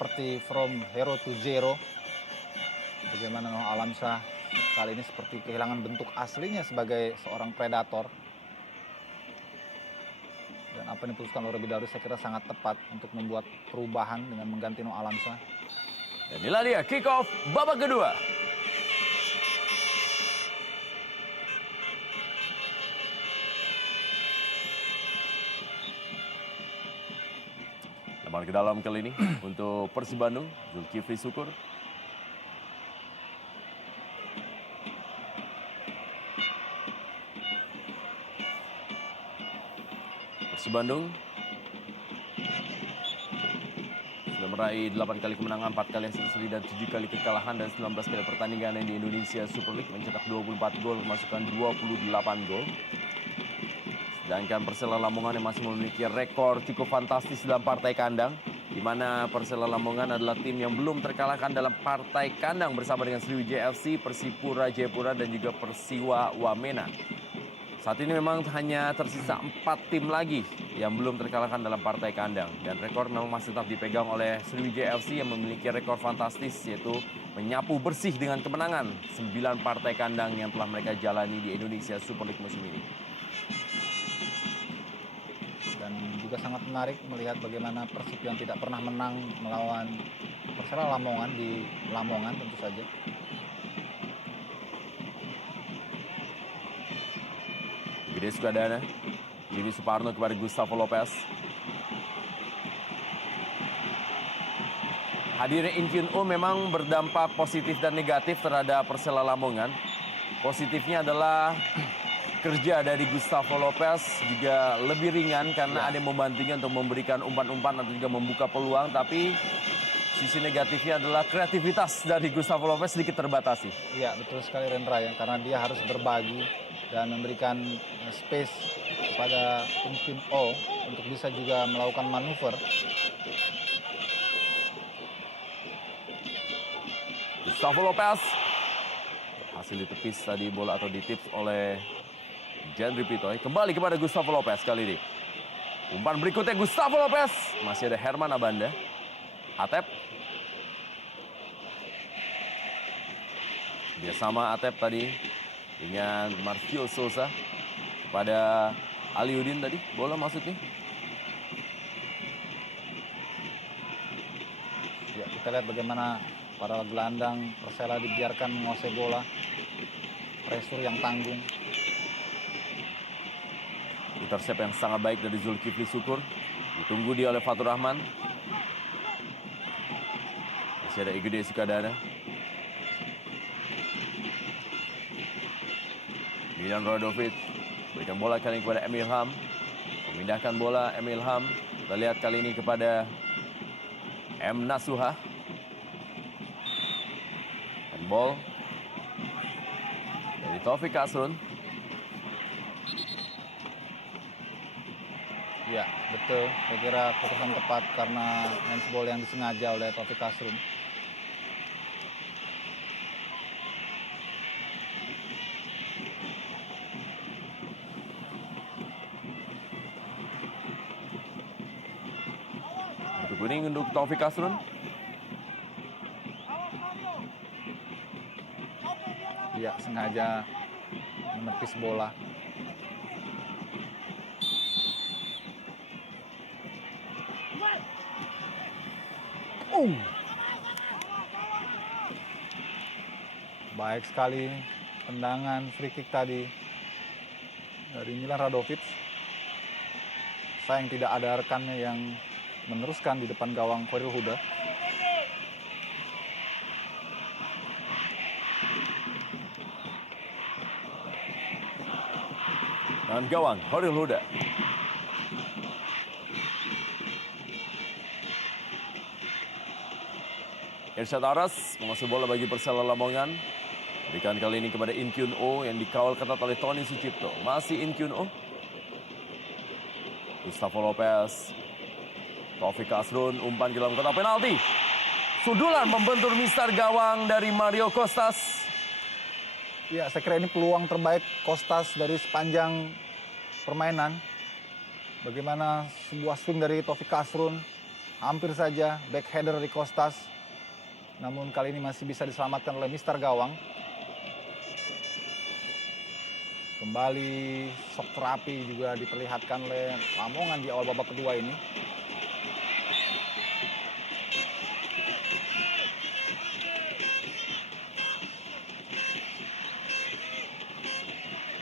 seperti from hero to zero. Bagaimana Noah Alamsyah kali ini seperti kehilangan bentuk aslinya sebagai seorang predator. Dan apa yang diputuskan oleh Robbie Darwish saya kira sangat tepat untuk membuat perubahan dengan mengganti Noah Alamsyah. Dan inilah dia kick off babak kedua. Lebar ke dalam kali ini untuk Persib Bandung, Zulkifli Syukur. Persib Bandung sudah meraih 8 kali kemenangan, 4 kali hasil seri dan 7 kali kekalahan dan 19 kali pertandingan di Indonesia Super League, mencetak 24 gol, memasukkan 28 gol. Sedangkan Persela Lamongan yang masih memiliki rekor cukup fantastis dalam partai kandang, di mana Persela Lamongan adalah tim yang belum terkalahkan dalam partai kandang bersama dengan Sriwijaya FC, Persipura Jayapura dan juga Persiwa Wamena. Saat ini memang hanya tersisa 4 tim lagi yang belum terkalahkan dalam partai kandang. Dan rekor memang masih tetap dipegang oleh Sriwijaya FC yang memiliki rekor fantastis, yaitu menyapu bersih dengan kemenangan 9 partai kandang yang telah mereka jalani di Indonesia Super League musim ini. Dan juga sangat menarik melihat bagaimana Persib yang tidak pernah menang melawan Persela Lamongan di Lamongan tentu saja. Gede Sukadana, Jimmy Suparno kepada Gustavo Lopez. Hadirnya In Kyun Oh memang berdampak positif dan negatif terhadap Persela Lamongan. Positifnya adalah kerja dari Gustavo Lopez juga lebih ringan karena ada yang membantunya untuk memberikan umpan-umpan atau juga membuka peluang. Tapi sisi negatifnya adalah kreativitas dari Gustavo Lopez sedikit terbatasi. Iya, betul sekali Rendra ya, karena dia harus berbagi dan memberikan space kepada In Kyun Oh untuk bisa juga melakukan manuver. Gustavo Lopez berhasil ditepis tadi bola atau ditips oleh Jendri Pitoy. Kembali kepada Gustavo Lopez kali ini. Umpan berikutnya Gustavo Lopez. Masih ada Herman Abanda. Atep. Bersama Atep tadi dengan Marcio Sousa kepada Aliudin tadi. Bola maksudnya. Ya, kita lihat bagaimana para gelandang Persela dibiarkan menguasai bola. Pressure yang tanggung. Intercept yang sangat baik dari Zulkifli Syukur. Ditunggu dia oleh Fatur Rahman. Masih ada Igede Sukadana. Milan Radovic berikan bola kali ini kepada Emil Ham. Memindahkan bola Emil Ham. Kita lihat kali ini kepada M. Nasuha. Handball dari Taufik Asrun. Ya, betul. Saya kira keputusan tepat karena handsball yang disengaja oleh Taufik Asrun. Kartu kuning untuk Taufik Asrun. Ya, sengaja menepis bola. Baik sekali tendangan free kick tadi dari Milan Radovic. Sayang tidak ada rekannya yang meneruskan di depan gawang Khairul Huda. Dan gawang Khairul Huda. Irsyad Aras menguasai bola bagi Persela Lamongan. Berikan kali ini kepada In Kyun Oh yang dikawal ketat oleh Tony Sucipto. Masih In Kyun Oh. Gustavo Lopez. Taufik Asrun umpan ke dalam kotak penalti. Sundulan membentur mister gawang dari Mario Costas. Ya, saya kira ini peluang terbaik Costas dari sepanjang permainan. Bagaimana sebuah swing dari Taufik Asrun Hampir saja back header dari Kostas. Namun kali ini masih bisa diselamatkan oleh Mister Gawang. Kembali shock terapi juga diperlihatkan oleh Lamongan di awal babak kedua ini.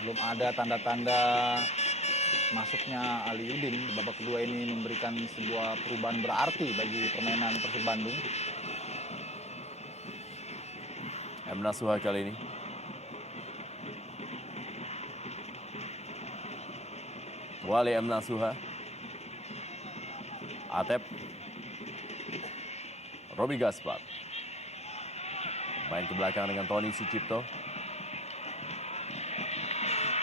Belum ada tanda-tanda masuknya Aliudin di babak kedua ini memberikan sebuah perubahan berarti bagi permainan Persib Bandung. M. Nasuha kali ini. Wali M. Nasuha. Atep. Robi Gaspar. Main ke belakang dengan Tony Sucipto.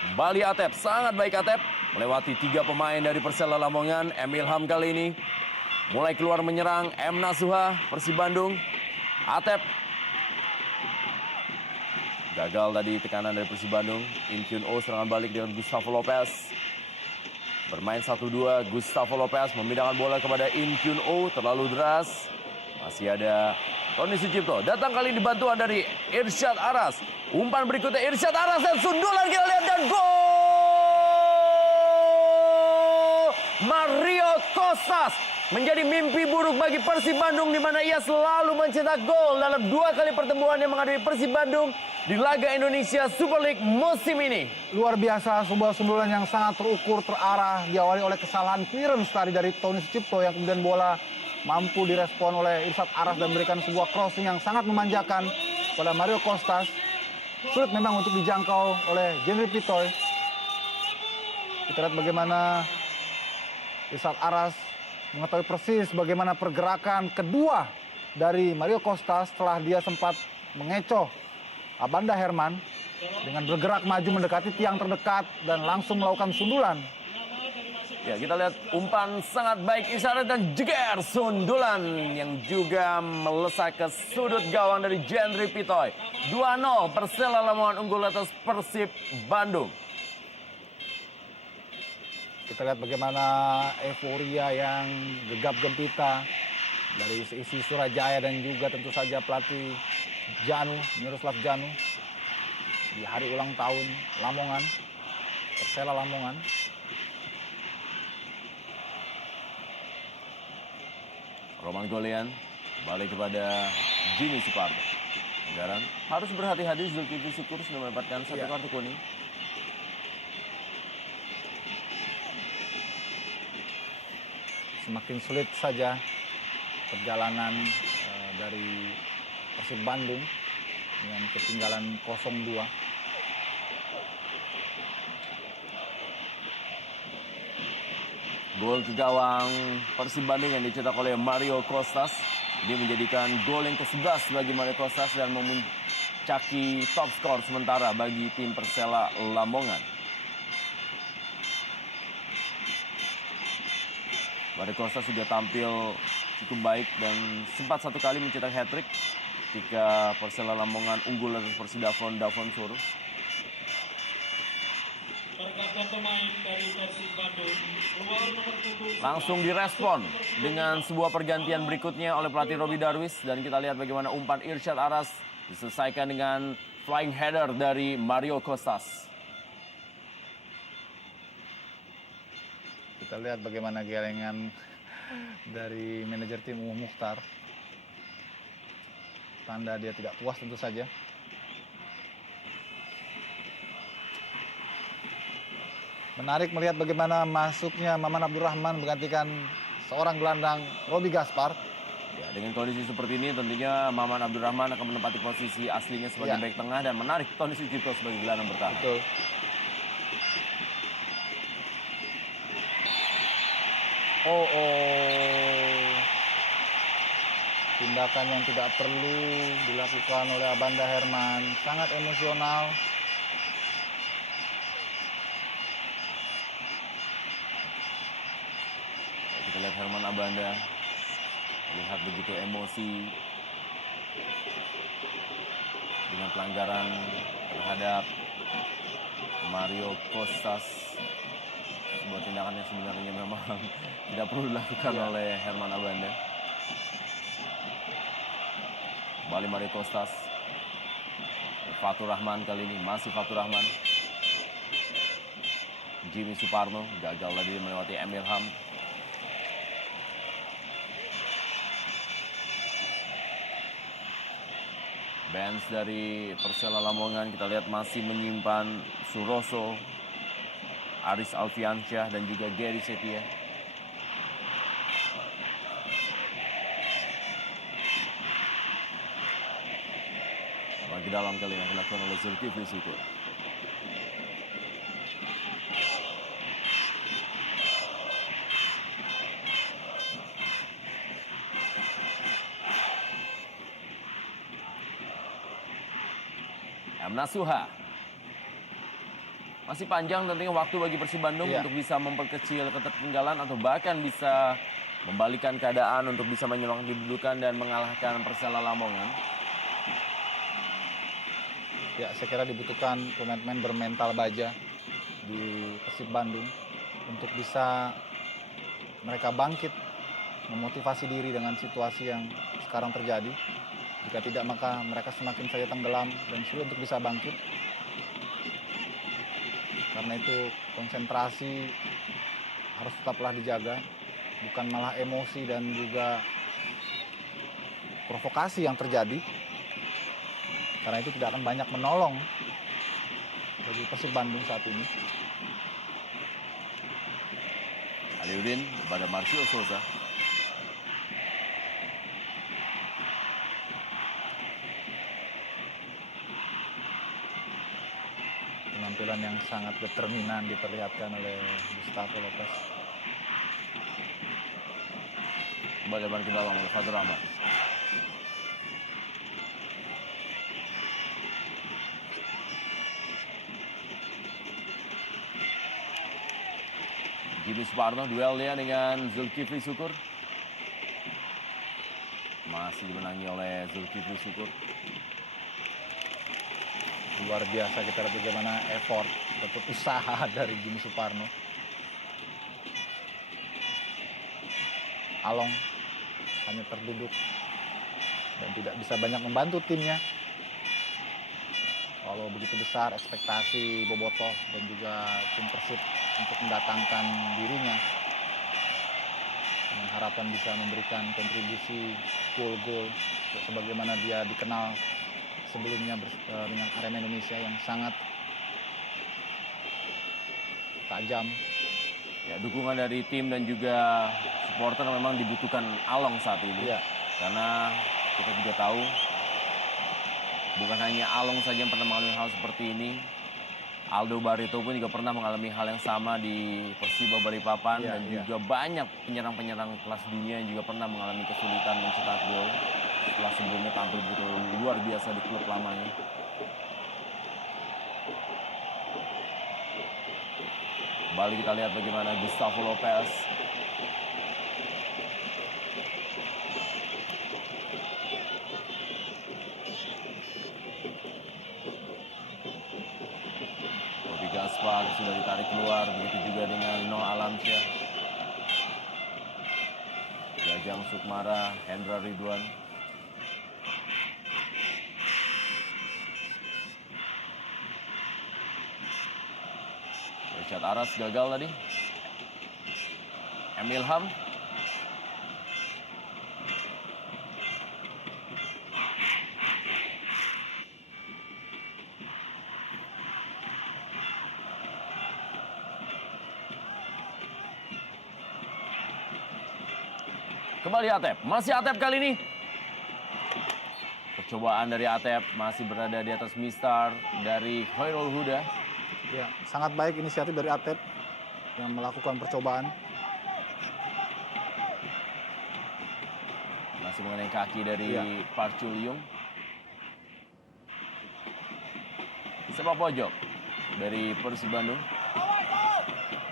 Kembali Atep, sangat baik Atep. Melewati 3 pemain dari Persela Lamongan. M. Ilham kali ini mulai keluar menyerang. M. Nasuha, Persib Bandung. Atep. Gagal tadi tekanan dari Persib Bandung. In Kyun Oh serangan balik dengan Gustavo Lopez. Bermain 1-2, Gustavo Lopez memindahkan bola kepada In Kyun Oh. Terlalu deras. Masih ada Tony Sucipto. Datang kali ini bantuan dari Irsyad Aras. Umpan berikutnya Irsyad Aras dan sundulan kita lihat dan gol! Mario Kostas menjadi mimpi buruk bagi Persib Bandung di mana ia selalu mencetak gol dalam 2 kali pertemuan yang menghadapi Persib Bandung di laga Indonesia Super League musim ini. Luar biasa, sebuah sundulan yang sangat terukur, terarah, diawali oleh kesalahan clearance tadi dari Tony Sucipto yang kemudian bola mampu direspon oleh Irsyad Aras dan memberikan sebuah crossing yang sangat memanjakan pada Mario Kostas. Sulit memang untuk dijangkau oleh Jenry Pitoy. Kita lihat bagaimana Irsyad Aras mengetahui persis bagaimana pergerakan kedua dari Mario Kostas setelah dia sempat mengecoh Abanda Herman dengan bergerak maju mendekati tiang terdekat dan langsung melakukan sundulan. Ya, kita lihat umpan sangat baik isyarat dan jeger sundulan yang juga melesak ke sudut gawang dari Jenry Pitoy. 2-0 Persela Lamongan unggul atas Persib Bandung. Kita lihat bagaimana euforia yang gegap gempita dari isi Surajaya dan juga tentu saja pelatih Janu, Miroslav Janu di hari ulang tahun Lamongan, Persela Lamongan. Roman Golian balik kepada Jimmy Supardo. Anggaran harus berhati-hati, Zulkifli Syukur sudah mendapatkan 1 kartu kuning. Semakin sulit saja perjalanan dari Persib Bandung dengan ketinggalan 0-2. Gol ke gawang Persib Bandung yang dicetak oleh Mario Kostas. Dia menjadikan gol yang ke-11 bagi Mario Kostas dan memuncaki top skor sementara bagi tim Persela Lamongan. Mario Kostas sudah tampil cukup baik dan sempat 1 kali mencetak hat-trick ketika Persela Lamongan unggul atas Persidafon Davon Suruh. Langsung direspon dengan sebuah pergantian berikutnya oleh pelatih Robi Darwis dan kita lihat bagaimana umpan Irsyad Aras diselesaikan dengan flying header dari Mario Kostas. Kita lihat bagaimana gelengan dari manajer tim Umuh Mukhtar. Tanda dia tidak puas tentu saja. Menarik melihat bagaimana masuknya Maman Abdurrahman menggantikan seorang gelandang Robi Gaspar. Ya, dengan kondisi seperti ini tentunya Maman Abdurrahman akan menempati posisi aslinya sebagai bek tengah dan menarik Tony Sucipto sebagai gelandang bertahan. Betul. Oh. Tindakan yang tidak perlu dilakukan oleh Abanda Herman. Sangat emosional. Kita lihat Herman Abanda terlihat begitu emosi dengan pelanggaran terhadap Mario Kostas. Sebuah tindakan yang sebenarnya memang tidak perlu dilakukan oleh Herman Abanda. Kembali Mario Kostas. Fatur Rahman kali ini, masih Fatur Rahman. Jimmy Suparno, gagal tadi melewati Emil Ham. Bench dari Persela Lamongan kita lihat masih menyimpan Suroso, Aris Alfiansyah dan juga Gary Setia. Bagi dalam kali yang dilakukan oleh Zulkifli Syukur. Nasuha. Masih panjang tentunya waktu bagi Persib Bandung untuk bisa memperkecil ketertinggalan atau bahkan bisa membalikan keadaan untuk bisa menyelamatkan kedudukan dan mengalahkan Persela Lamongan. Ya, saya kira dibutuhkan pemain-pemain bermental baja di Persib Bandung untuk bisa mereka bangkit, memotivasi diri dengan situasi yang sekarang terjadi. Jika tidak, maka mereka semakin saja tenggelam dan sulit untuk bisa bangkit. Karena itu konsentrasi harus tetaplah dijaga, bukan malah emosi dan juga provokasi yang terjadi. Karena itu tidak akan banyak menolong bagi Persib Bandung saat ini. Aliudin kepada Marcio Souza. Penampilan yang sangat determinan diperlihatkan oleh Gustavo Lopez. Kembali ke dalam oleh Fatur Rahman. Jimmy Suparno duelnya dengan Zulkifli Syukur. Masih dimenangi oleh Zulkifli Syukur. Luar biasa kita lihat bagaimana effort atau usaha dari Jimmy Suparno. Along hanya terduduk dan tidak bisa banyak membantu timnya. Walau begitu besar ekspektasi Bobotoh dan juga tim Persib untuk mendatangkan dirinya dengan harapan bisa memberikan kontribusi gol-gol sebagaimana dia dikenal sebelumnya dengan Arema Indonesia yang sangat tajam. Ya, dukungan dari tim dan juga supporter memang dibutuhkan Along saat ini. Ya. Karena kita juga tahu bukan hanya Along saja yang pernah mengalami hal seperti ini. Aldo Barito pun juga pernah mengalami hal yang sama di Persiba Balikpapan dan juga banyak penyerang-penyerang kelas dunia yang juga pernah mengalami kesulitan mencetak gol setelah sebelumnya tampil begitu luar biasa di klub lamanya. Kembali kita lihat bagaimana Gustavo Lopez. Bobby Gaspar sudah ditarik keluar, begitu juga dengan Noah Alamsyah. Jajang Sukmara, Hendra Ridwan. Richard Aras gagal tadi. Emil Ham. Kembali Atep, masih Atep kali ini. Percobaan dari Atep masih berada di atas Mistar dari Khairul Huda. Ya, sangat baik inisiatif dari Atep yang melakukan percobaan. Masih mengenai kaki dari Park Chul-yung. Sepak pojok dari Persib Bandung.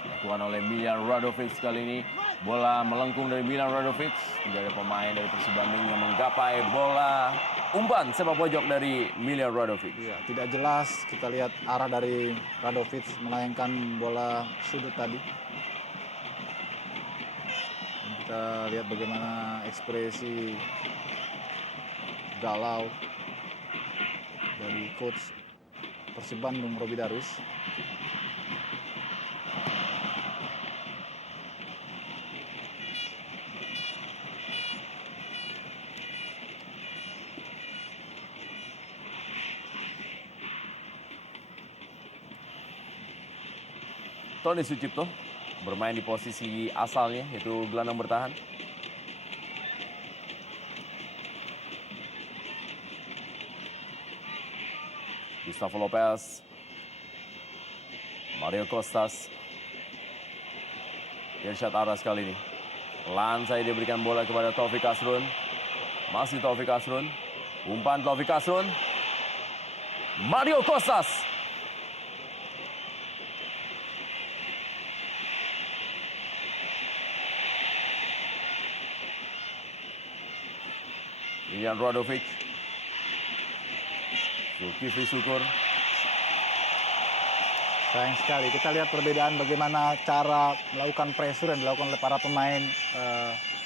Dilakukan oleh Miljan Radovic kali ini. Bola melengkung dari Milan Radovic. Tidak ada pemain dari Persib Bandung yang menggapai bola. umpan sepak pojok dari Miljan Radovic. Ya, tidak jelas kita lihat arah dari Radovic melayangkan bola sudut tadi. Dan kita lihat bagaimana ekspresi galau dari coach Persib Bandung Roby Darwis. Tony Sucipto bermain di posisi asalnya, yaitu gelandang bertahan. Gustavo Lopez, Mario Costas, Irsyad Aras kali ini. Lansai dia berikan bola kepada Taufik Asrun. Masih Taufik Asrun. Umpan Taufik Asrun. Mario Costas. Miljan Radovic. Zulkifli Syukur. Sayang sekali, kita lihat perbedaan bagaimana cara melakukan pressure yang dilakukan oleh para pemain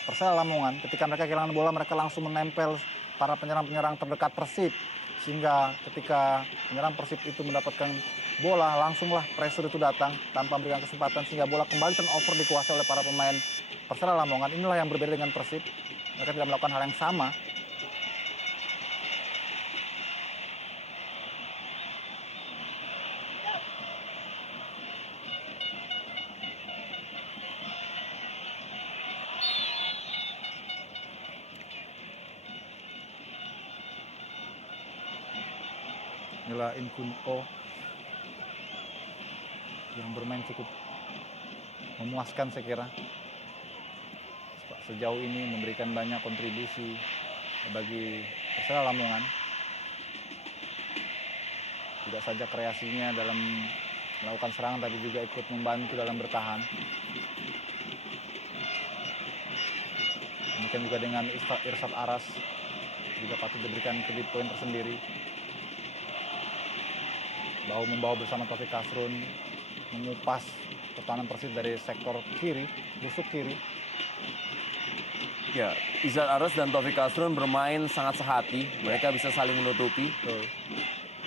Persela Lamongan. Ketika mereka kehilangan bola, mereka langsung menempel para penyerang-penyerang terdekat Persib. Sehingga ketika penyerang Persib itu mendapatkan bola, langsunglah pressure itu datang tanpa memberikan kesempatan. Sehingga bola kembali turnover dikuasai oleh para pemain Persela Lamongan. Inilah yang berbeda dengan Persib. Mereka tidak melakukan hal yang sama. Inilah Inkunko yang bermain cukup memuaskan saya kira. Sejauh ini memberikan banyak kontribusi bagi Persela Lamongan. Tidak saja kreasinya dalam melakukan serangan, tapi juga ikut membantu dalam bertahan. Demikian juga dengan Irsyad Aras, juga patut diberikan kredit poin tersendiri. Bahu-membahu bersama Taufik Asrun mengupas pertahanan Persib dari sektor kiri, busuk kiri. Ya, Irsyad Aras dan Taufik Asrun bermain sangat sehati. Mereka bisa saling menutupi.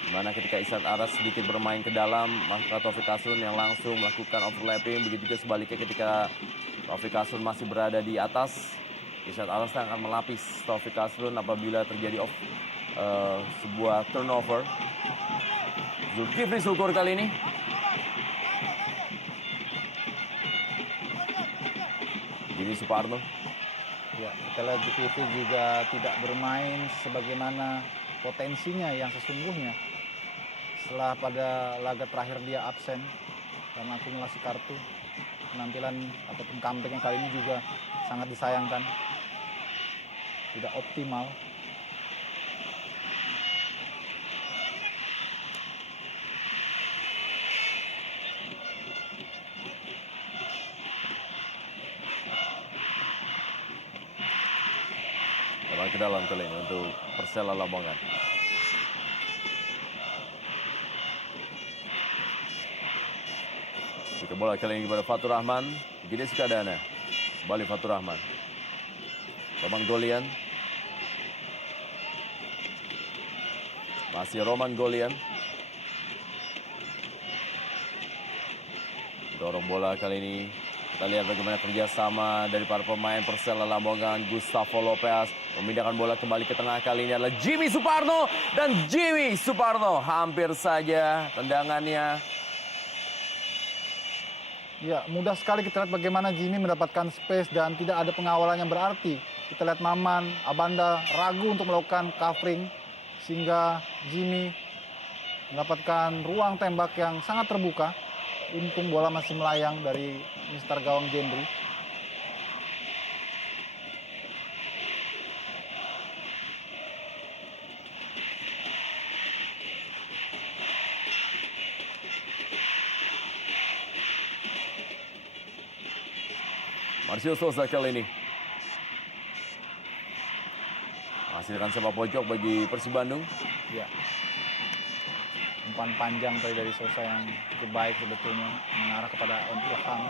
Dimana ketika Irsyad Aras sedikit bermain ke dalam, maka Taufik Asrun yang langsung melakukan overlapping. Begitu juga sebaliknya ketika Taufik Asrun masih berada di atas, Irsyad Aras akan melapis Taufik Asrun apabila terjadi sebuah turnover. Zulkifli Syukur kali ini. Jimmy Suparno. Ya, kita lihat Zulkifli juga tidak bermain sebagaimana potensinya yang sesungguhnya. Setelah pada laga terakhir dia absen karena akumulasi kartu, penampilan ataupun comebacknya kali ini juga sangat disayangkan. Tidak optimal. Ke dalam kali ini untuk Persela Lamongan. Jika bola kali ini kepada Fatur Rahman, Gede Sukadana, kembali Fatur Rahman. Roman Golian, masih Roman Golian. Dorong bola kali ini. Kita lihat bagaimana kerjasama dari para pemain Persela Lamongan. Gustavo Lopez memindahkan bola kembali ke tengah. Kali ini adalah Jimmy Suparno. Dan Jimmy Suparno hampir saja tendangannya. Ya, mudah sekali kita lihat bagaimana Jimmy mendapatkan space dan tidak ada pengawalan yang berarti. Kita lihat Maman, Abanda ragu untuk melakukan covering. Sehingga Jimmy mendapatkan ruang tembak yang sangat terbuka. Untung bola masih melayang dari Mister Gawang Gendry. Marcio Sosa kali ini. Hasilkan sepak pojok bagi Persib Bandung. Ya. Umpan panjang tadi dari Sosa yang cukup baik sebetulnya, mengarah kepada Ilham.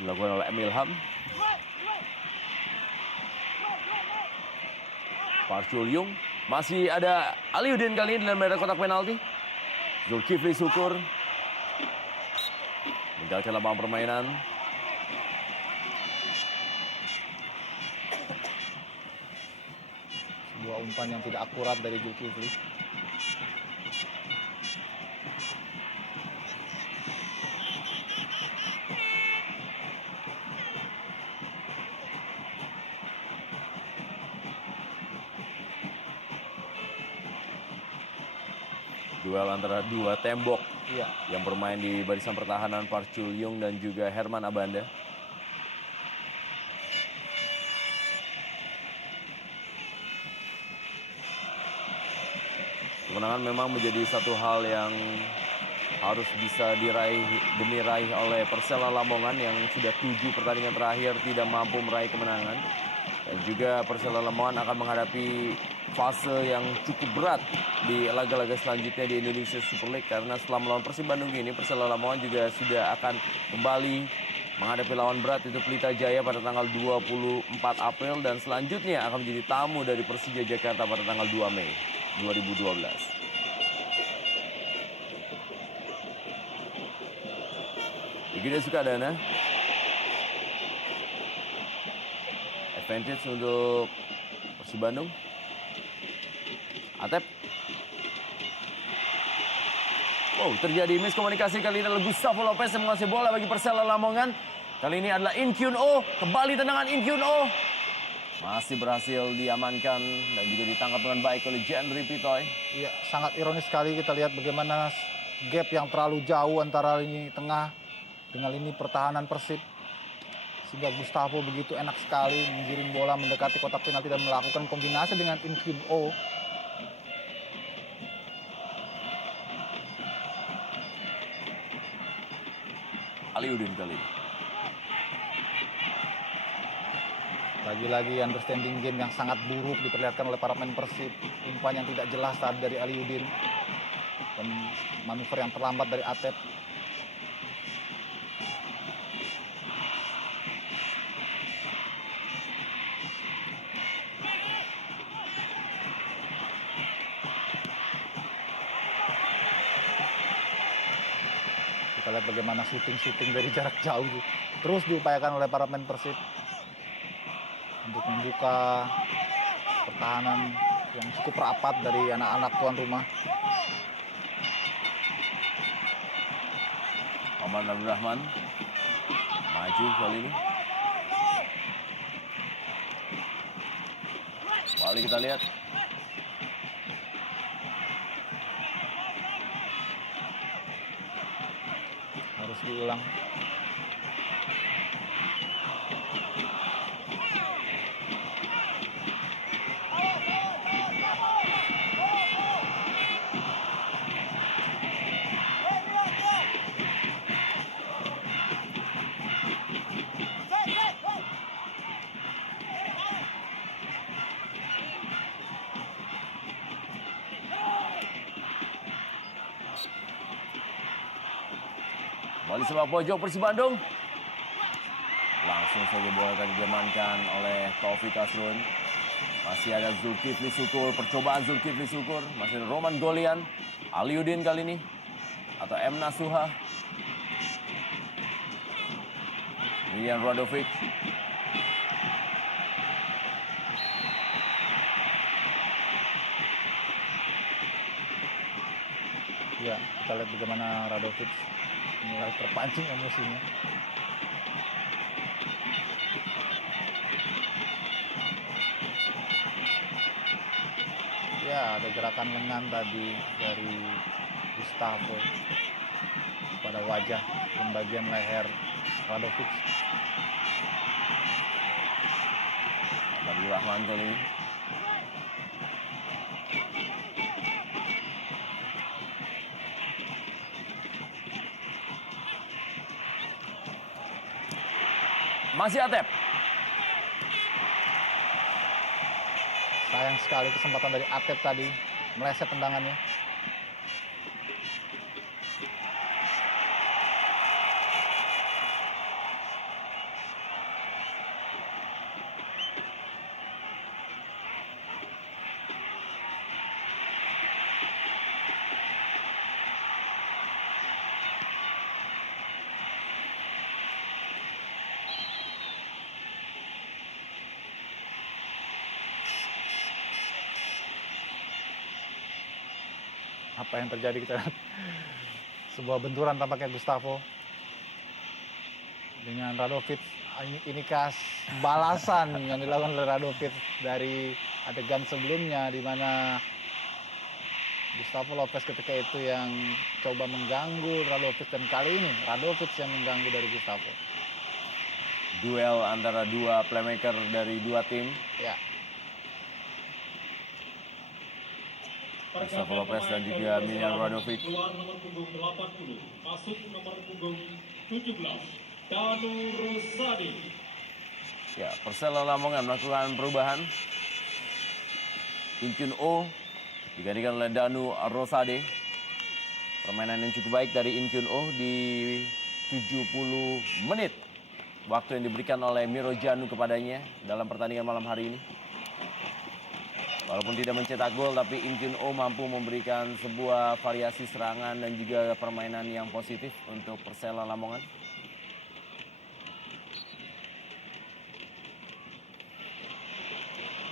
Dilakukan oleh Ilham. Park Chul-yung. Masih ada Aliuddin kali ini dalam daerah kotak penalti. Zulkifli Syukur meninggalkan lapangan permainan. Sebuah umpan yang tidak akurat dari Zulkifli. Duel antara dua tembok Iya. yang bermain di barisan pertahanan, Park Chul-yung dan juga Herman Abanda. Kemenangan memang menjadi satu hal yang harus bisa diraih demi raih oleh Persela Lamongan yang sudah 7 pertandingan terakhir tidak mampu meraih kemenangan. Dan juga Persela Lamongan akan menghadapi fase yang cukup berat di laga-laga selanjutnya di Indonesia Super League. Karena setelah melawan Persib Bandung ini, Persela Lamongan juga sudah akan kembali menghadapi lawan berat itu Pelita Jaya pada tanggal 24 April. Dan selanjutnya akan menjadi tamu dari Persija Jakarta pada tanggal 2 Mei 2012. Igede Sukadana. Advantage untuk Persib Bandung. Atep. Oh, terjadi miskomunikasi kali ini adalah Gustavo Lopez yang menguasai bola bagi Persela Lamongan. Kali ini adalah In Kyun Oh. Kembali tendangan In Kyun Oh. Masih berhasil diamankan dan juga ditangkap dengan baik oleh Jendri Pitoy. Iya, sangat ironis sekali kita lihat bagaimana gap yang terlalu jauh antara lini tengah dengan lini pertahanan Persib. Sehingga Gustavo begitu enak sekali menggiring bola mendekati kotak penalti dan melakukan kombinasi dengan In Kyun Oh. Aliuddin kali ini. Lagi-lagi understanding game yang sangat buruk diperlihatkan oleh para pemain Persib. Umpan yang tidak jelas tadi dari Aliuddin. Dan manuver yang terlambat dari Atep. Kita lihat bagaimana syuting dari jarak jauh terus diupayakan oleh para pemain Persib untuk membuka pertahanan yang cukup rapat dari anak-anak tuan rumah. Omar Abdurrahman maju kali ini. Kembali kita lihat. Harus diulang. Kembali sepak pojok Persib Bandung. Langsung saja bola tadi diamankan oleh Taufik Asrun. Masih ada Zulkifli Syukur, percobaan Zulkifli Syukur. Masih ada Roman Golian, Aliuddin kali ini. Atau M. Nasuha. Milian Radovic. Ya, kita lihat bagaimana Radovic mulai terpancing emosinya. Ya, ada gerakan lengan tadi dari Gustavo pada wajah dan bagian leher Radovic. Abdurrahman kali ini. Masih Atep. Sayang sekali kesempatan dari Atep tadi. Meleset tendangannya. Apa yang terjadi kita lihat. Sebuah benturan tampaknya Gustavo dengan Radovic. Ini khas balasan yang dilakukan oleh Radovic dari adegan sebelumnya di mana Gustavo Lopez ketika itu yang coba mengganggu Radovic, dan kali ini Radovic yang mengganggu dari Gustavo. Duel antara dua playmaker dari dua tim. Ya. Gustavo Lopez dan juga Miljan Radovic. Keluar nomor punggung 80, masuk nomor punggung 17, Danu Rosadi. Ya, Persela Lamongan melakukan perubahan. In Kyun Oh digantikan oleh Danu Rosade. Permainan yang cukup baik dari In Kyun Oh di 70 menit. Waktu yang diberikan oleh Miro Janu kepadanya dalam pertandingan malam hari ini. Walaupun tidak mencetak gol, tapi In Kyun Oh mampu memberikan sebuah variasi serangan dan juga permainan yang positif untuk Persela Lamongan.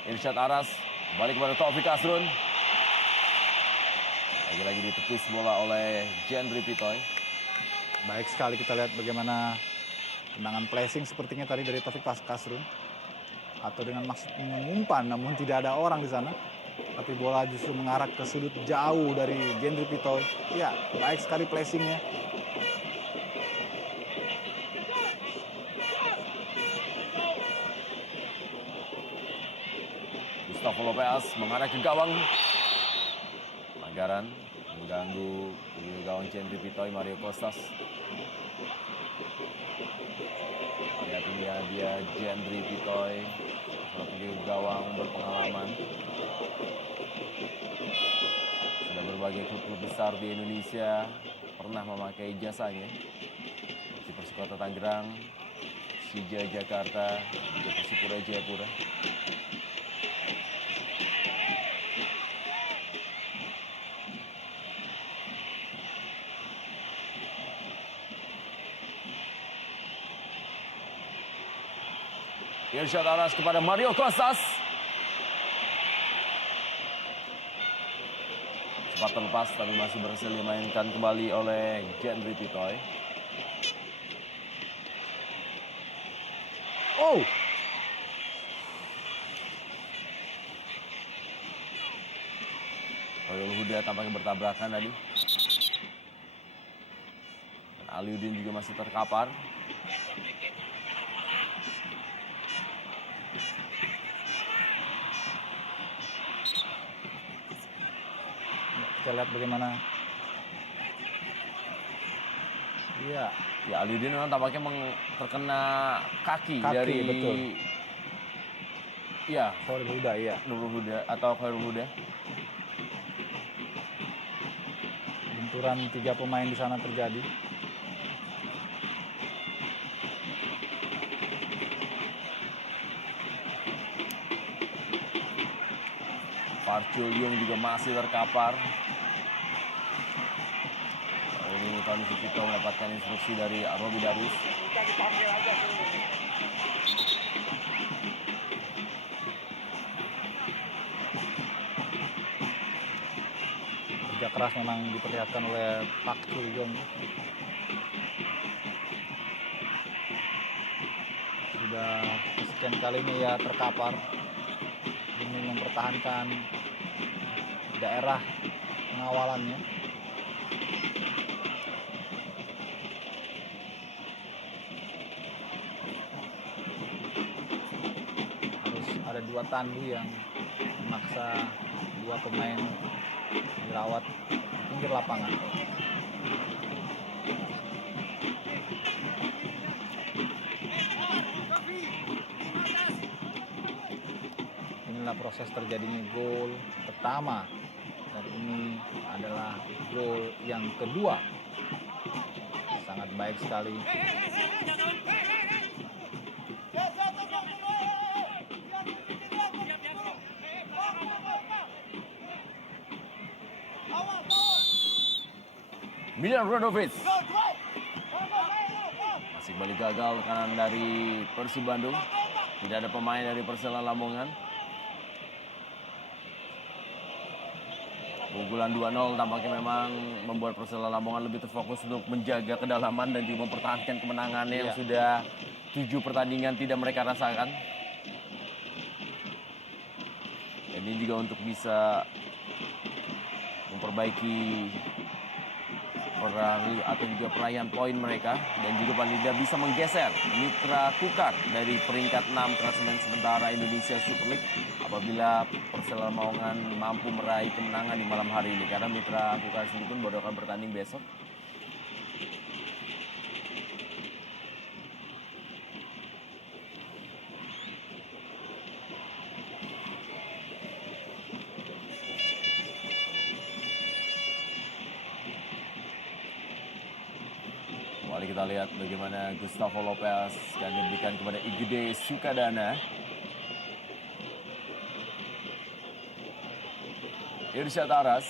Irsyad Aras balik kepada Taufik Asrun. Lagi-lagi ditepis bola oleh Jendri Pitoy. Baik sekali kita lihat bagaimana tendangan placing sepertinya tadi dari Taufik Asrun. Atau dengan maksud mengumpan, namun tidak ada orang di sana. Tapi bola justru mengarah ke sudut jauh dari Jendri Pitoy. Ya, baik sekali placingnya. Gustavo Lopez mengarah ke gawang. Pelanggaran mengganggu gawang Jendri Pitoy, Mario Costas. Lihat ini dia Jendri Pitoy, salah satu gawang berpengalaman. Sudah berbagai klub besar di Indonesia pernah memakai jasanya. Seperti Persikota Tangerang, Persija Jakarta, juga Persipura Jayapura. Irsyad Aras kepada Mario Costas. Sempat terlepas tapi masih berhasil dimainkan kembali oleh Jendri Pitoy. Oh! Khairul Huda tampaknya bertabrakan tadi. Dan Aliudin juga masih terkapar. Kita lihat bagaimana. Iya. Ya, Aliudin memang tampaknya terkena kaki Kaki, dari betul. Ya, Khairul Huda, iya. Nurul Huda atau Khairul Huda. Benturan 3 pemain di sana terjadi. Park Chul-yung juga masih terkapar. Ini Tony Sucipto mendapatkan instruksi dari Robi Darwis. Kerja keras memang diperlihatkan oleh Park Chul-yung. Sudah sekian kali ini ya terkapar demi mempertahankan daerah pengawalannya. Harus ada 2 tandu yang memaksa 2 pemain dirawat di pinggir lapangan. inilah proses terjadinya gol pertama. Dan ini adalah gol yang kedua. Sangat baik sekali. Miljan Radovic. Masih kembali gagal kanan dari Persib Bandung. Tidak ada pemain dari Persela Lamongan. Keunggulan 2-0 tampaknya memang membuat Persela Lamongan lebih terfokus untuk menjaga kedalaman dan juga mempertahankan kemenangannya yang sudah 7 pertandingan tidak mereka rasakan. Dan ini juga untuk bisa memperbaiki atau juga perayaan poin mereka, dan juga paling tidak bisa menggeser Mitra Kukar dari peringkat 6 klasemen sementara Indonesia Super League apabila Persela Lamongan mampu meraih kemenangan di malam hari ini, karena Mitra Kukar sendiri pun baru akan bertanding besok. Mari kita lihat bagaimana Gustavo Lopez akan diberikan kepada Igede Sukadana. Irsyad Aras.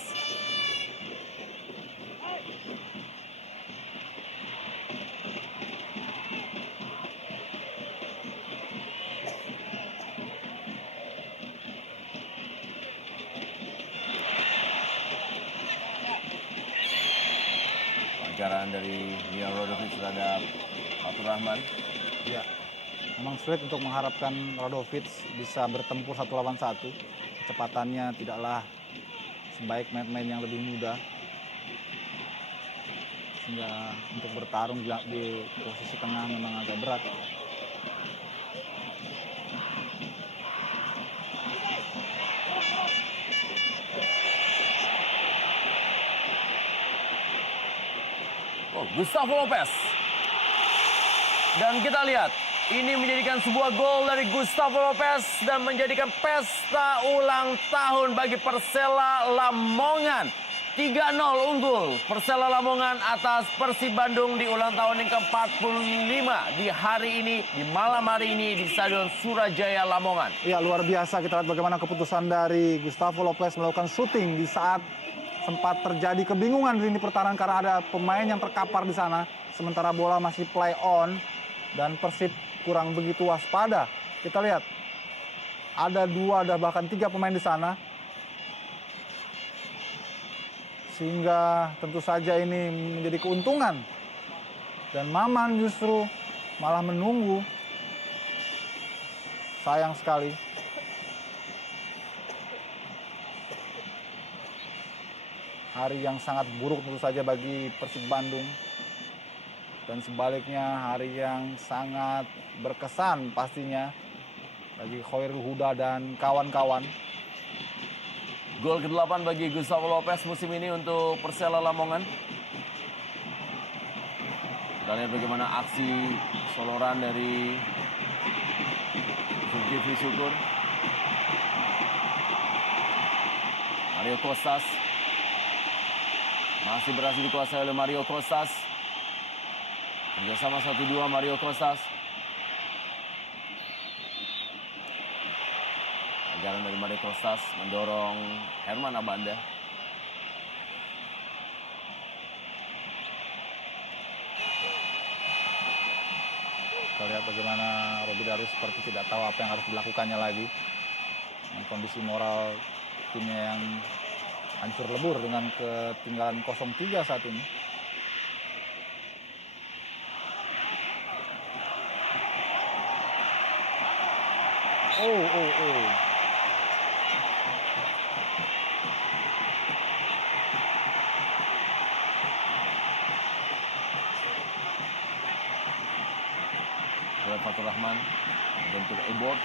Pelanggaran dari Miljan Radovic terhadap Fatur Rahman. Ya, memang sulit untuk mengharapkan Radovic bisa bertempur 1 lawan 1. Kecepatannya tidaklah sebaik main-main yang lebih muda. Sehingga untuk bertarung di posisi tengah memang agak berat. Gustavo Lopez. Dan kita lihat, ini menjadikan sebuah gol dari Gustavo Lopez dan menjadikan pesta ulang tahun bagi Persela Lamongan. 3-0 unggul Persela Lamongan atas Persib Bandung di ulang tahun yang ke-45 di hari ini, di malam hari ini di Stadion Surajaya Lamongan. Ya, luar biasa. Kita lihat bagaimana keputusan dari Gustavo Lopez melakukan syuting di saat sempat terjadi kebingungan di lini pertahanan karena ada pemain yang terkapar di sana. Sementara bola masih play on dan Persib kurang begitu waspada. Kita lihat, ada 2, ada bahkan 3 pemain di sana. Sehingga tentu saja ini menjadi keuntungan. Dan Maman justru malah menunggu. Sayang sekali. Hari yang sangat buruk tentu saja bagi Persib Bandung. Dan sebaliknya hari yang sangat berkesan pastinya bagi Khairul Huda dan kawan-kawan. Gol ke-8 bagi Gustavo Lopez musim ini untuk Persela Lamongan. Kita lihat bagaimana aksi soloran dari Zulkifli Syukur. Mario Kostas. Masih berhasil dikuasai oleh Mario Kostas. Kerjasama 1-2 Mario Kostas. Pelanggaran dari Mario Kostas mendorong Herman Abanda. Kita lihat bagaimana Robby Darwis seperti tidak tahu apa yang harus dilakukannya lagi. Dan kondisi moral timnya yang hancur lebur dengan ketinggalan 0-3 saat ini. Oh. Oleh Fatur Rahman membentuk e-board.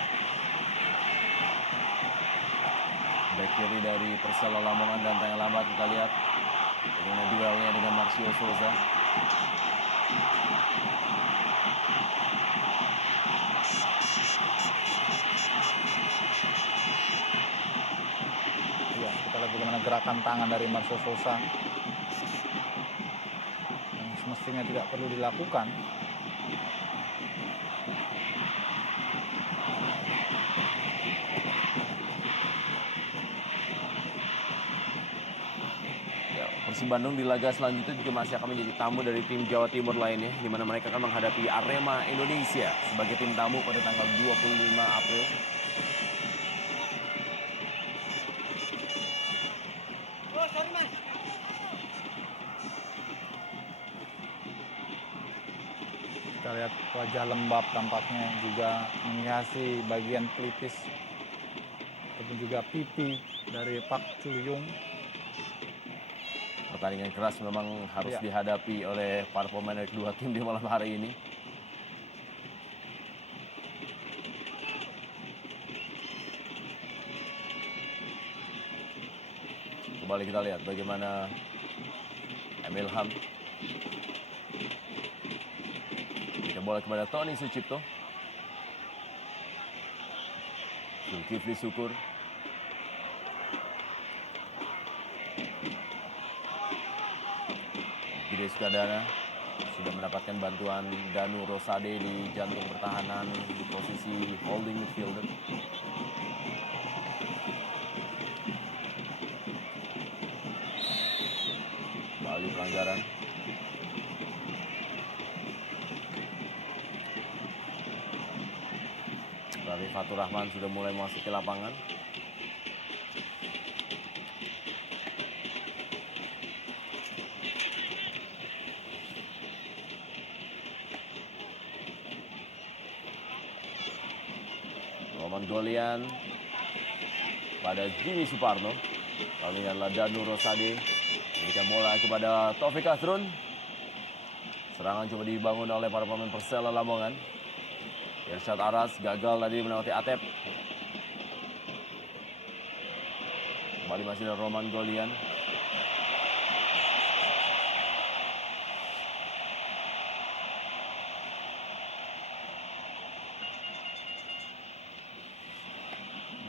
Back kiri dari Persela Lamongan dan tayang lambat kita lihat bagaimana duelnya dengan Marcio Souza. gerakan tangan dari Marcio Souza yang semestinya tidak perlu dilakukan. Ya, Persib Bandung di laga selanjutnya juga masih akan menjadi tamu dari tim Jawa Timur lainnya, di mana mereka akan menghadapi Arema Indonesia sebagai tim tamu pada tanggal 25 April. Kita lihat wajah lembab tampaknya juga menghiasi bagian pelipis ataupun juga pipi dari Park Chu-young. Pertandingan keras memang harus Ya. dihadapi oleh para pemain dari kedua tim di malam hari ini. Kembali kita lihat bagaimana Emil Ham. Kita bola kepada Tony Sucipto. Zulkifli Syukur. Gide Sukadana sudah mendapatkan bantuan Danu Rosade di jantung pertahanan di posisi holding midfielder. Kembali pelanggaran. Raffi Fatur Rahman sudah mulai memasuki lapangan. Roman Golian pada Jimmy Suparno. Kali ini adalah Danu Rosade. Memberikan bola kepada Taufik Asrun. Serangan coba dibangun oleh para pemain Persela Lamongan. Irsyad Aras gagal tadi melewati Atep. Kembali masih ada Roman Golian.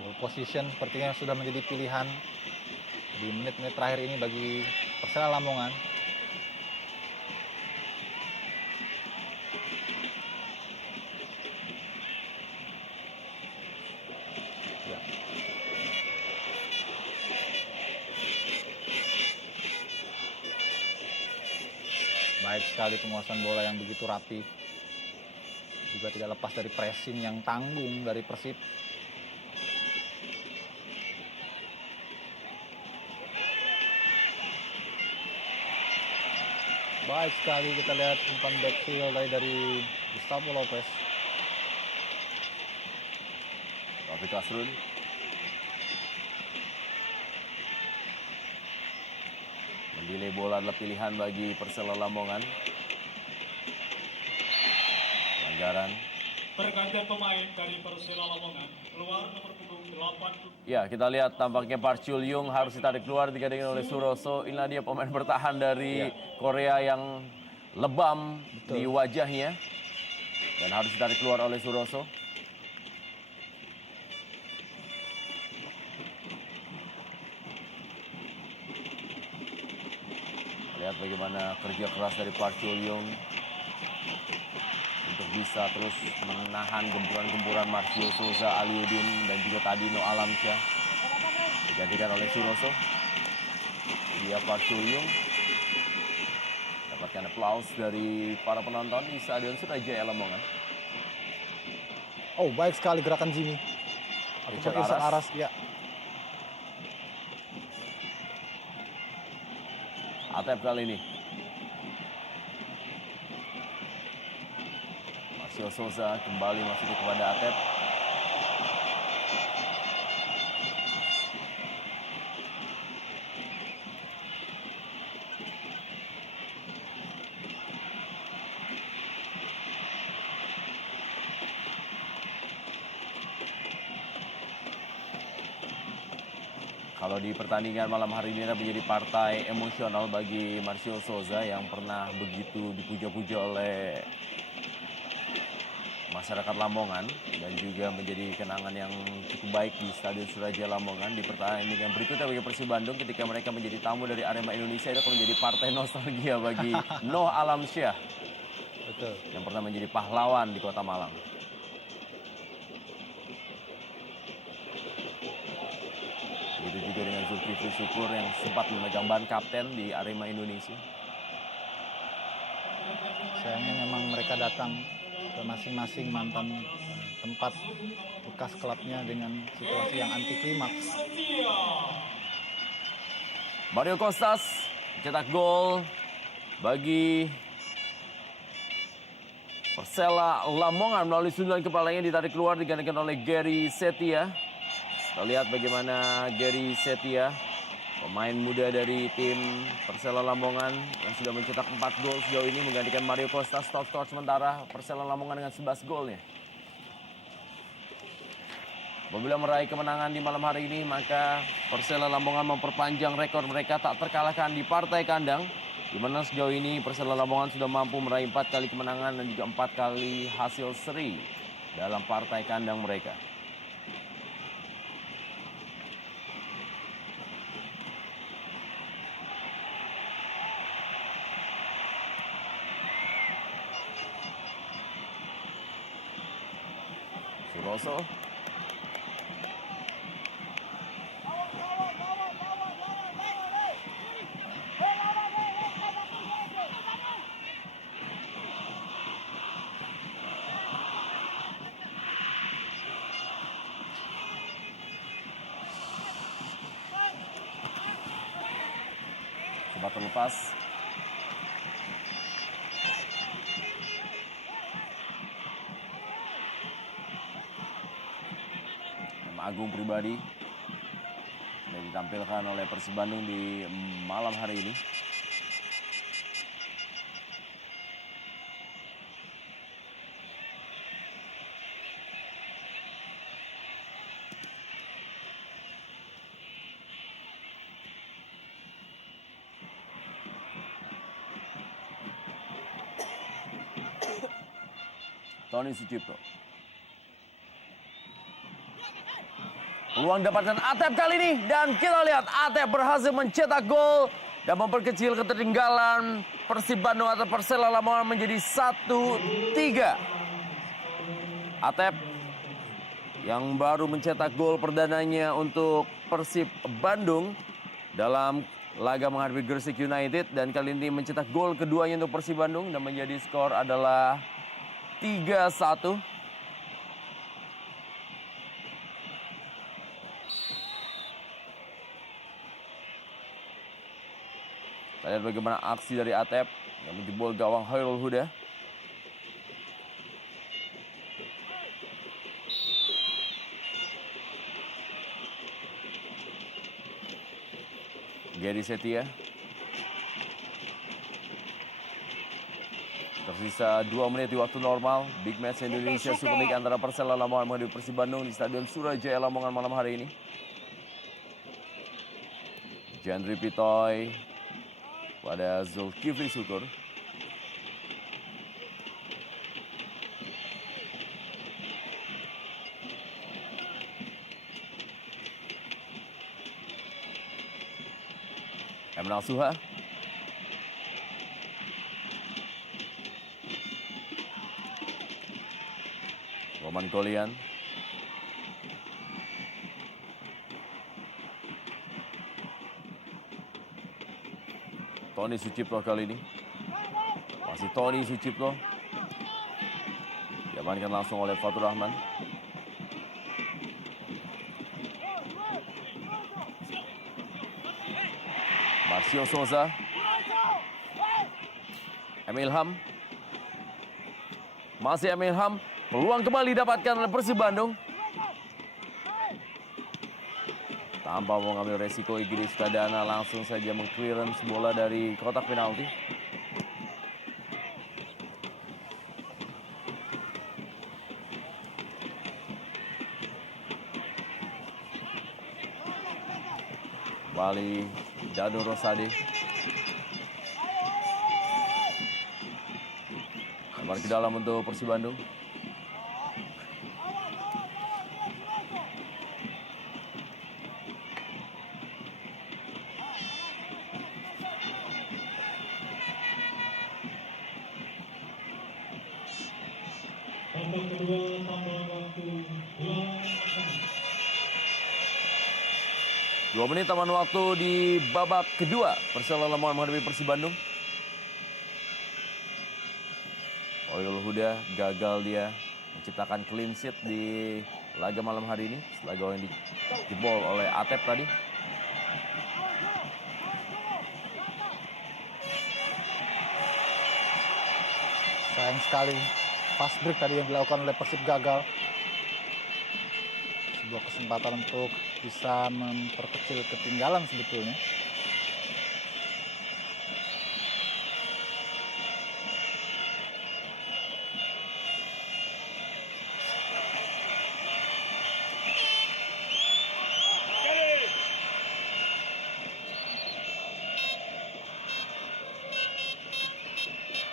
Ball position sepertinya sudah menjadi pilihan di menit-menit terakhir ini bagi Persela Lamongan. Ya. Baik sekali penguasaan bola yang begitu rapi. Juga tidak lepas dari pressing yang tanggung dari Persib. Baik sekali kita lihat umpan backheel dari Gustavo Lopez. Taufik Asrun. Mendelay bola adalah pilihan bagi Persela Lamongan. Pelanggaran. Pergantian pemain dari Persela Lamongan. Keluar nomor punggung 80. Ya, kita lihat tampaknya Park Chu-young harus ditarik keluar digantikan oleh Suroso. Inilah dia pemain bertahan dari Korea yang lebam di wajahnya. Dan harus ditarik keluar oleh Suroso. Lihat bagaimana kerja keras dari Park Chu-young untuk bisa terus menahan gempuran-gempuran Marcio Souza, Aliuddin, dan juga Tadino Alamsyah. Digantikan oleh Suroso. Dia Park Chu-young. Dapatkan aplaus dari para penonton di Stadion Sunajaya Lamongan. Oh, baik sekali gerakan Jimmy. Irsyad Irsyad Aras. Aras, ya. Atep kali ini. Marcio Souza kembali masuk kepada Atep. Kalau di pertandingan malam hari ini menjadi partai emosional bagi Marcio Souza yang pernah begitu dipuja-puja oleh masyarakat Lamongan dan juga menjadi kenangan yang cukup baik di Stadion Suraja Lamongan di pertandingan berikutnya bagi Persib Bandung ketika mereka menjadi tamu dari Arema Indonesia. Itu akan menjadi partai nostalgia bagi Noh Alamsyah Betul. yang pernah menjadi pahlawan di Kota Malang. Begitu juga dengan Zulkifli Syukur yang sempat memegang ban kapten di Arema Indonesia. Sayangnya memang mereka datang ke masing-masing mantan tempat bekas klubnya dengan situasi yang anti klimaks. Mario Kostas cetak gol bagi Persela Lamongan melalui sundulan kepalanya ditarik keluar digantikan oleh Gary Setia. Kita lihat bagaimana Gary Setia, pemain muda dari tim Persela Lamongan yang sudah mencetak 4 gol sejauh ini menggantikan Mario Kostas. Top skor sementara Persela Lamongan dengan 11 golnya. Apabila meraih kemenangan di malam hari ini, maka Persela Lamongan memperpanjang rekor mereka tak terkalahkan di partai kandang. Di mana sejauh ini Persela Lamongan sudah mampu meraih 4 kali kemenangan dan juga 4 kali hasil seri dalam partai kandang mereka. Suroso. Sempat terlepas. Agung Pribadi yang ditampilkan oleh Persib Bandung di malam hari ini. Tony Sucipto. Peluang dapatkan Atep kali ini dan kita lihat Atep berhasil mencetak gol dan memperkecil ketertinggalan Persib Bandung atau Persela Lamongan menjadi 1-3. Atep yang baru mencetak gol perdananya untuk Persib Bandung dalam laga menghadapi Gresik United dan kali ini mencetak gol keduanya untuk Persib Bandung dan menjadi skor adalah 3-1. Kita lihat bagaimana aksi dari Atep yang menjebol gawang Khairul Huda. Gary Setia. Tersisa 2 menit di waktu normal. Big match Indonesia Super League antara Persela Lamongan menghadapi Persib Bandung di Stadion Surajaya Lamongan malam hari ini. Jandri Pitoy pada Zulkifli Syukur. Emnal Suha. Roman Golian. Tony Sucipto kali ini. Masih Tony Sucipto. Diamankan langsung oleh Fatur Rahman. Marcio Souza. Emil Ham. Masih Emil Ham. Peluang kembali didapatkan oleh Persib Bandung. Tanpa mengambil resiko, Igede Sukadana langsung saja meng-clearance bola dari kotak penalti. Kembali Dado Rosade. Lebar ke dalam untuk Persib Bandung. babak kedua tambahan waktu 8 menit. 2 menit tambahan waktu di babak kedua. Persela Lamongan menghadapi Persib Bandung. Oyul Huda gagal dia menciptakan clean sheet di laga malam hari ini. Setelah gol yang dijebol oleh Atep tadi. Sayang sekali fast break tadi yang dilakukan oleh Persib gagal. Sebuah kesempatan untuk bisa memperkecil ketinggalan sebetulnya.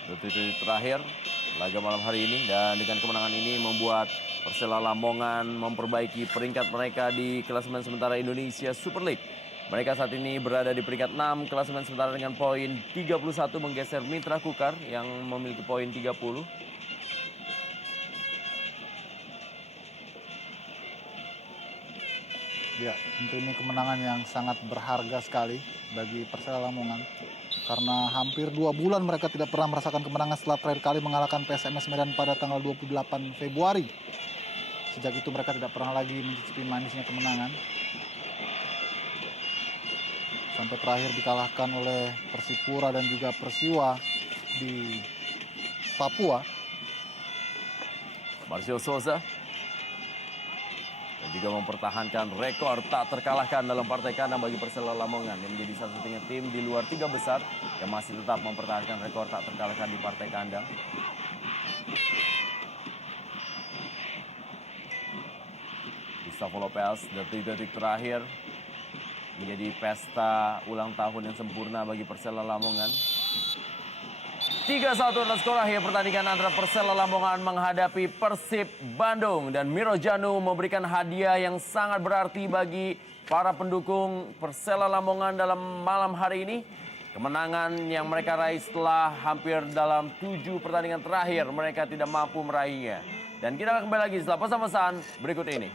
Detik-detik terakhir laga malam hari ini, dan dengan kemenangan ini membuat Persela Lamongan memperbaiki peringkat mereka di klasemen sementara Indonesia Super League. Mereka saat ini berada di peringkat 6 klasemen sementara dengan poin 31, menggeser Mitra Kukar yang memiliki poin 30. Ya, tentu ini kemenangan yang sangat berharga sekali bagi Persela Lamongan. Karena hampir 2 bulan mereka tidak pernah merasakan kemenangan setelah terakhir kali mengalahkan PSMS Medan pada tanggal 28 Februari. Sejak itu mereka tidak pernah lagi mencicipi manisnya kemenangan. Sampai terakhir dikalahkan oleh Persipura dan juga Persiwa di Papua. Marcio Souza dan juga mempertahankan rekor tak terkalahkan dalam partai kandang bagi Persela Lamongan yang menjadi satu-satunya tim di luar 3 besar yang masih tetap mempertahankan rekor tak terkalahkan di partai kandang. Gustavo Lopez, detik-detik terakhir menjadi pesta ulang tahun yang sempurna bagi Persela Lamongan. 3-1 atas skor akhir pertandingan antara Persela Lamongan menghadapi Persib Bandung, dan Miro Janu memberikan hadiah yang sangat berarti bagi para pendukung Persela Lamongan dalam malam hari ini. Kemenangan yang mereka raih setelah hampir dalam 7 pertandingan terakhir mereka tidak mampu meraihnya. Dan kita akan kembali lagi setelah pesan-pesan berikut ini.